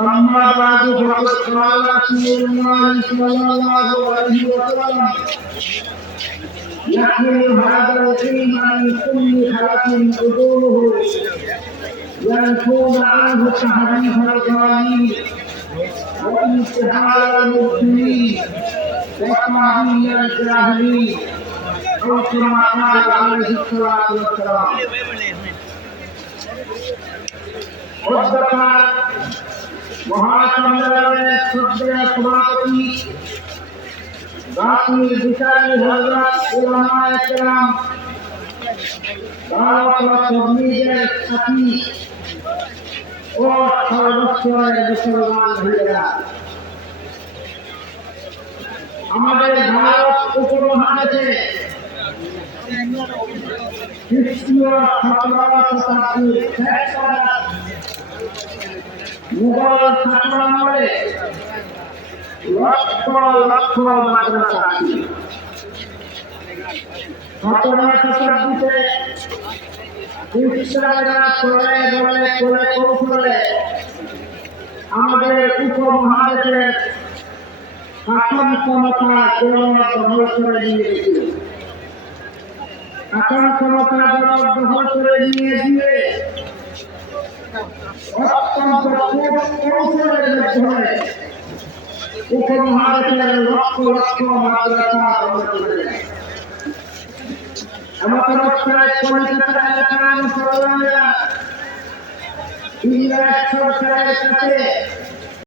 أما بعد فقد قال رسول الله صلى الله عليه وسلم يحمل هذا العلم من كل خلق عدوله ينفون عنه تحريف القوانين وانتحال المبتلين وطعمية الجاهلين أو كما قال عليه الصلاة والسلام. মহাসম্মেলনের শ্রদ্ধেয় সভাপতি জাতির বিচারী হযরত উলামায়ে কেরাম দাওয়াত ও তাবলীগের সাথী ও সর্বস্তরের মুসলমান ভাইয়েরা, আমাদের ভারত উপমহাদেশে খ্রিস্টীয় 17 শতাব্দীর মুঘল শাসনামলে লক্ষ লক্ষ মাদ্রাসা ছিল। 17 শতাব্দীতে খ্রিস্টানরা চলে বলে করে কৌশলে আমাদের উপমহাদেশের শাসন ক্ষমতা দখল করে নিয়ে গেছিল। শাসন ক্ষমতা দখল করে নিয়ে দিয়ে অত্যন্ত কৌশলের মাধ্যমে উপমহাদেশের লক্ষ লক্ষ মাদ্রাসা বন্ধ করে দেয়। এমন অবস্থায় কলকাতা এলাকার মুসলমানেরা ইংরেজ সরকারের কাছে